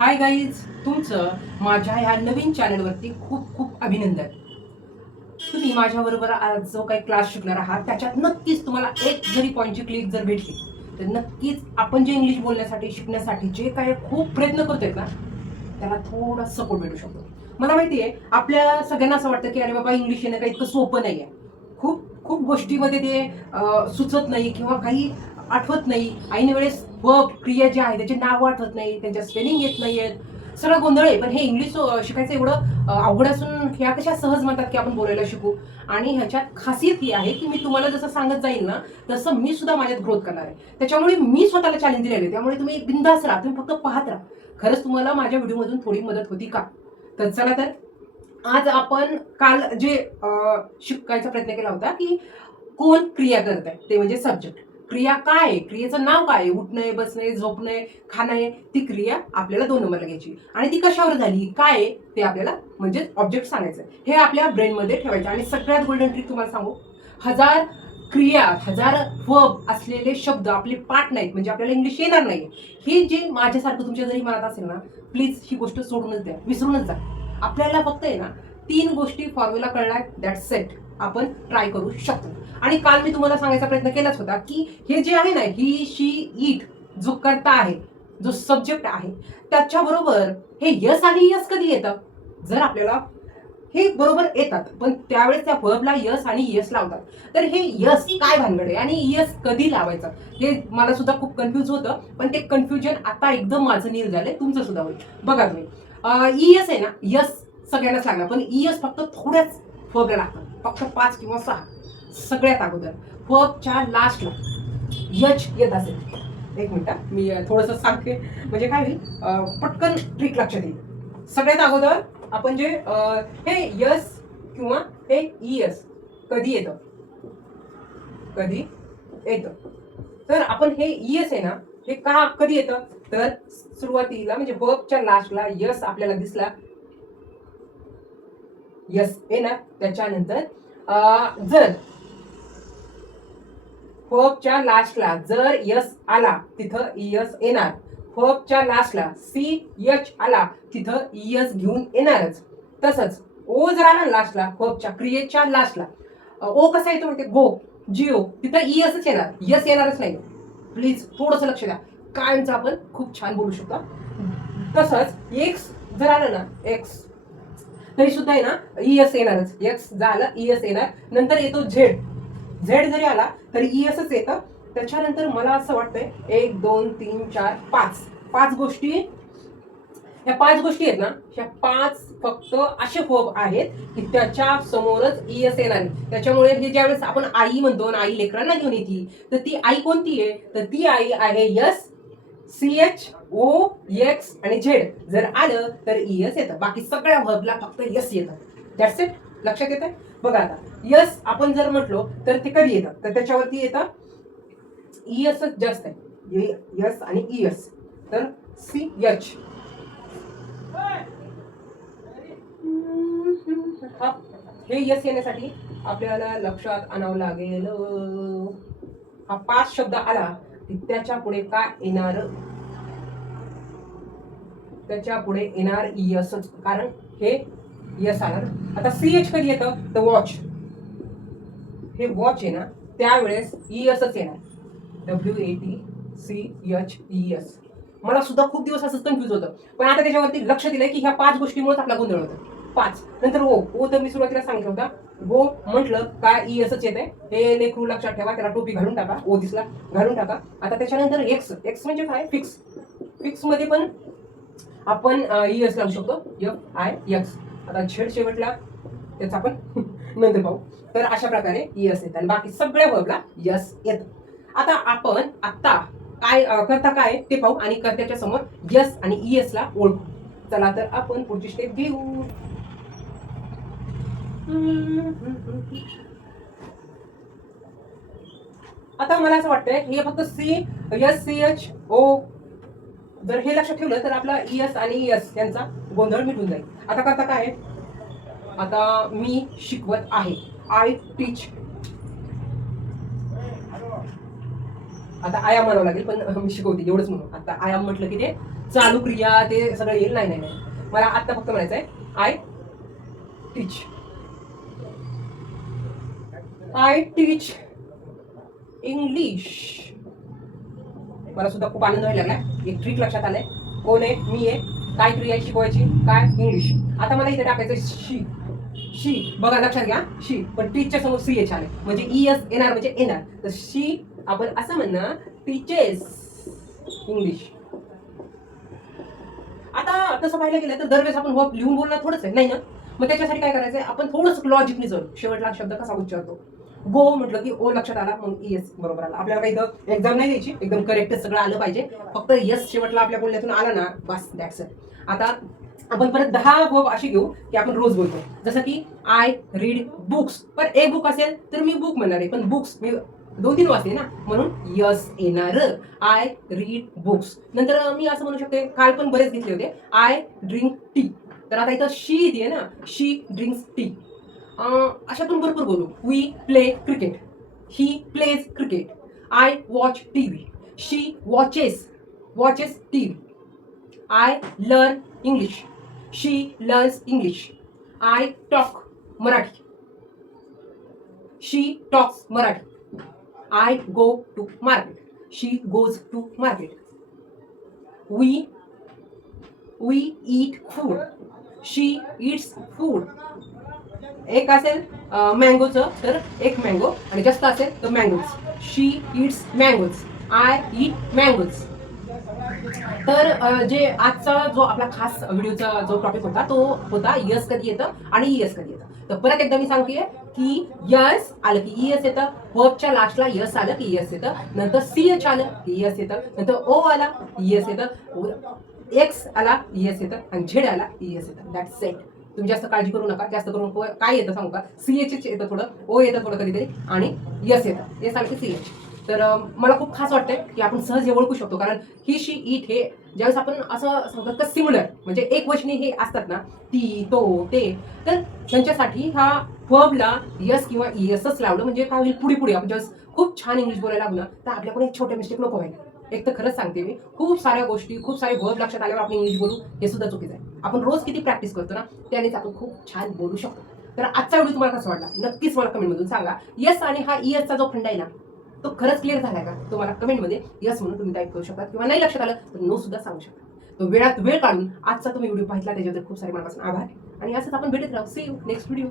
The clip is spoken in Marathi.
हाय गाईज, तुमचं माझ्या ह्या नवीन चॅनलवरती खूप खूप अभिनंदन. तुम्ही माझ्याबरोबर आज जो काही क्लास शिकणार आहात त्याच्यात नक्कीच तुम्हाला एक जरी पॉईंटची क्लिक जर भेटली तर नक्कीच आपण जे इंग्लिश बोलण्यासाठी शिकण्यासाठी जे काही खूप प्रयत्न करतोय ना त्याला थोडा सपोर्ट भेटू शकतो. मला माहिती आहे आपल्या सगळ्यांना असं वाटतं की अरे बाबा इंग्लिश येणं काही इतकं सोपं नाही आहे. खूप खूप गोष्टीमध्ये ते सुचत नाही किंवा काही आठवत नाही. ऐन वेळेस वर्ब क्रिया जे आहे त्याचे नाव आठवत नाही, त्यांच्या स्पेलिंग येत नाहीयेत, सगळं गोंधळ आहे. पण हे इंग्लिश शिकायचं एवढं अवघड असून ह्या कशा सहज म्हणतात की आपण बोलायला शिकू. आणि ह्याच्यात खासियत ही आहे की मी तुम्हाला जसं सांगत जाईल ना तसं मी सुद्धा माझ्यात ग्रोथ करणार आहे. त्याच्यामुळे मी स्वतःला चॅलेंज दिलेलं आहे. त्यामुळे तुम्ही बिंदास राहा, तुम्ही फक्त पाहत राहा. खरंच तुम्हाला माझ्या व्हिडिओमधून थोडी मदत होती का? तर चला तर आज आपण काल जे शिकायचा प्रयत्न केला होता की कोण क्रिया करत आहे ते म्हणजे सब्जेक्ट. क्रिया काय आहे, क्रियेचं नाव काय आहे, उठणे, बसणे, झोपणे, खाणे, ती क्रिया आपल्याला 2 नंबरला घ्यायची आणि ती कशावर झाली, काय आहे ते आपल्याला म्हणजे ऑब्जेक्ट सांगायचं. हे आपल्या ब्रेनमध्ये ठेवायचं. आणि सगळ्यात गोल्डन ट्रिक तुम्हाला सांगू, 1000 क्रिया, 1000 वर्ब असलेले शब्द आपले पाठ नाहीत म्हणजे आपल्याला इंग्लिश येणार नाही. हे जे माझ्यासारखं तुमच्या जरी मनात असेल ना, प्लीज ही गोष्ट सोडूनच द्या, विसरूनच जा. आपल्याला फक्त आहे ना 3 गोष्टी फॉर्म्युला कळलाय, दॅट्स इट. आपण ट्राय करू शकतो. आणि काल मी तुम्हाला सांगायचा प्रयत्न केलाच होता की हे जे आहे ना, ही, शी, इट जो कर्ता आहे, जो सब्जेक्ट आहे, त्याच्याबरोबर हे यस आणि यस कधी येतं? जर आपल्याला हे बरोबर येतात पण त्यावेळेस त्या वर्बला यस आणि यस लावतात. तर हे यस काय भानगड आहे आणि यस कधी लावायचं हे मला सुद्धा खूप कन्फ्युज होतं. पण ते कन्फ्युजन आता एकदम माझं नील झालंय, तुमचं सुद्धा होईल. बघा तुम्ही ईएस आहे ना, यस सगळ्यांनाच लागणार पण ईएस फक्त थोड्याच वर्बला लागतात, फक्त 5 किंवा 6. सगळ्यात अगोदर वर्बच्या लास्टला यच येत असेल. एक मिनिट मी थोडंसं सांगते म्हणजे काय होईल, पटकन ट्रिक लक्षात येईल. सगळ्यात अगोदर आपण जे हे यस किंवा हे ईएस कधी येतं, कधी येतं, तर आपण हे ईएस आहे ना, हे का कधी येतं, तर सुरुवातीला म्हणजे वर्बच्या लास्टला यस आपल्याला दिसला, यस येणार. त्याच्यानंतर जर वर्बच्या लास्टला जर यस आला तिथं ईएस येणार. वर्बच्या लास्टला सी एच आला तिथं ईएस घेऊन येणारच. तसंच ओ जर आला लास्टला वर्बच्या क्रियेच्या लास्टला, ओ कसा येतो म्हणजे गो, जिओ, तिथं ईएसच येणार, यस येणारच नाही. प्लीज थोडंसं लक्ष द्या, कायमचं आपण खूप छान बोलू शकतो. तसंच एक्स जर आलं ना, एक्स तरी सुद्धा आहे ना ईएस येणारच. एक्स झालं ईएस येणार. नंतर येतो झेड, झेड जरी आला तरी ईएसच येतं. त्याच्यानंतर मला असं वाटतंय 1 2 3 4 5 5 गोष्टी, ह्या 5 गोष्टी आहेत ना, ह्या 5 फक्त असे वर्ब आहेत की त्याच्या समोरच ईएस येणार आहे. त्याच्यामुळे हे ज्यावेळेस आपण आई म्हणतो ना, आई लेकरांना घेऊन येते, तर ती आई कोणती आहे, तर ती आई आहे yes, C H O X आणि झेड. जर आलं तर ईएस येतं, बाकी सगळ्या वर्बला फक्त यस येतं. That's it. लक्षात येतंय? बघा आता यस आपण जर म्हटलो तर ते कधी येतं, तर त्याच्यावरती येतं ईएसच जास्त आहे, यस आणि ईएस. तर सी एच हे यस येण्यासाठी आपल्याला लक्षात आणावं लागेल, हा 5 शब्द आला की त्याच्या पुढे काय येणार, त्याच्या पुढे येणार यसच, कारण हे यस आलं ना. आता सी एच कधी येतं, तर वॉच, हे वॉच आहे ना त्यावेळेस ईएसच येणार, WATCHES. मला सुद्धा खूप दिवस असंच कन्फ्युज होतं, पण आता त्याच्यावरती लक्ष दिलंय की ह्या 5 गोष्टीमुळे आपला गोंधळ होतो. 5 नंतर ओ, ओ तर मी सुरुवातीला सांगितलं होता, गो म्हटलं काय ईएसच येते. हे लेकरू लक्षात ठेवा, त्याला टोपी घालून टाका, ओ दिसला घालून टाका. आता त्याच्यानंतर एक्स, एक्स म्हणजे काय, फिक्स. फिक्स मध्ये पण आपण ईएस लावू शकतो, FIX. आता झेड शेवटला त्याचा आपण नंतर पाहू. तर अशा प्रकारे यस येतं आणि बाकी सगळ्या वर्बला यस येतं. आता आपण आत्ता काय करता काय ते पाहू आणि कर्त्याच्या समोर यस आणि ईएस ला ओळखू. चला तर आपण पुढची स्टेप घेऊ. आता मला असं वाटतंय हे फक्त CHO जर हे लक्षात ठेवलं तर आपला ईएस आणि ईएस यांचा गोंधळ मिटून जाईल. आता करता काय, आता मी शिकवत आहे, आय टीच. आता आयाम म्हणावं लागेल पण मी शिकवते एवढंच म्हणून. आता आयाम म्हटलं की ते चालू क्रिया ते सगळं येईल. नाही नाही नाही, मला आता फक्त म्हणायचं आहे I teach. I teach English. मला सुद्धा खूप आनंद व्हायला लागलाय. एक ट्रिक लक्षात आलंय. कोण आहे? मी आहे. काय क्रिया आहे शिकवायची? काय? इंग्लिश. आता मला इथे टाकायचं शी. शी बघा लक्षात घ्या, शी. पण टीचच्या समोर सी एच आले म्हणजे ES येणार म्हणजे येणार. तर शी आपण असं म्हणणं टीचेस इंग्लिश. आता तसं पाहायला गेलं तर दरवेळेस आपण वर्ब लिहून बोलणार थोडंच आहे, नाही ना? मग त्याच्यासाठी काय करायचंय, आपण थोडंसं लॉजिकने जाऊ. शेवटला शब्द कसा उच्चारतो? गो म्हटलं की ओ लक्षात आला, मग ES बरोबर आला. आपल्याला काही इथं एक्झाम नाही द्यायची, एकदम करेक्ट सगळं आलं पाहिजे. फक्त यस शेवटला आपल्या बोलण्यातून आला ना, बस दॅट्स इट. आता आपण परत 10 वर्ब अशी घेऊ की आपण रोज बोलतो. जसं की आय रीड बुक्स. पण एक बुक असेल तर मी बुक म्हणणार आहे, पण बुक्स मी 2-3 वाचते ना, म्हणून यस येणार. I read books. नंतर मी असं म्हणू शकते, काल पण बरेच घेतले होते, आय ड्रिंक टी. तर आता इथं शी येते ना, शी ड्रिंक्स टी. अशातून भरपूर बोलू. We play cricket. He plays cricket. I watch TV. She watches TV. I learn English. She learns English. I talk Marathi. She talks Marathi. I go to market. She goes to market. We eat food. She eats food. एक असेल मँगोचं तर एक मँगो, आणि जास्त असेल तर mangoes. She it's mangoes. I eat mangoes. तर जे आजचा जो आपला खास व्हिडिओचा जो टॉपिक होता तो होता यस कधी येतं आणि ES कधी येतं. तर परत एकदा मी सांगतेय की यस आलं की ES येतं, वर्बच्या लास्टला यस आलं की ES येतं, नंतर CH आलं की ES येतं, नंतर O आला ES येतं, X आला ES येतं, आणि Z आला ES येतं. That's it. तुम्ही जास्त काळजी करू नका. जास्त करून काय येतं सांगू का? CH येतं थोडं, O येतं थोडं कधीतरी, आणि यस येतं. येस आलं की CH. तर मला खूप खास वाटतंय की आपण सहज हे ओळखू शकतो, कारण ही शी इट हे ज्यावेळेस आपण असं सांगतात का सिमिलर म्हणजे एक वचनी हे असतात ना, ती तो ते, तर त्यांच्यासाठी हा वर्बला यस किंवा ESच लावलं म्हणजे काय होईल, पुढे पुढे आपण ज्यावेळेस खूप छान इंग्लिश बोलायला लागलो ना, तर आपल्याकडे एक छोटे मिस्टेक नको व्हायला. एक तर खरंच सांगते मी, खूप साऱ्या गोष्टी, खूप सारे वर्ब लक्षात आल्यावर आपण इंग्लिश बोलू हे सुद्धा चुकीचं आहे. आपण रोज किती प्रॅक्टिस करतो ना, त्यानेच आपण खूप छान बोलू शकतो. तर आजचा व्हिडिओ तुम्हाला कसा वाटला नक्कीच मला कमेंटमधून सांगा. यस आणि हा ESचा जो फंडा आहे ना, तो खरंच क्लिअर झालाय का? तुम्हाला कमेंटमध्ये यस म्हणून तुम्ही टाईप करू शकता, किंवा नाही लक्षात आलं तर नो सुद्धा सांगू शकता. तो वेळात वेळ काढून आजचा तुम्ही व्हिडिओ पाहिला त्याच्याबद्दल खूप सारे मनापासून आभार, आणि असंच आपण भेटत राहू. See you next video.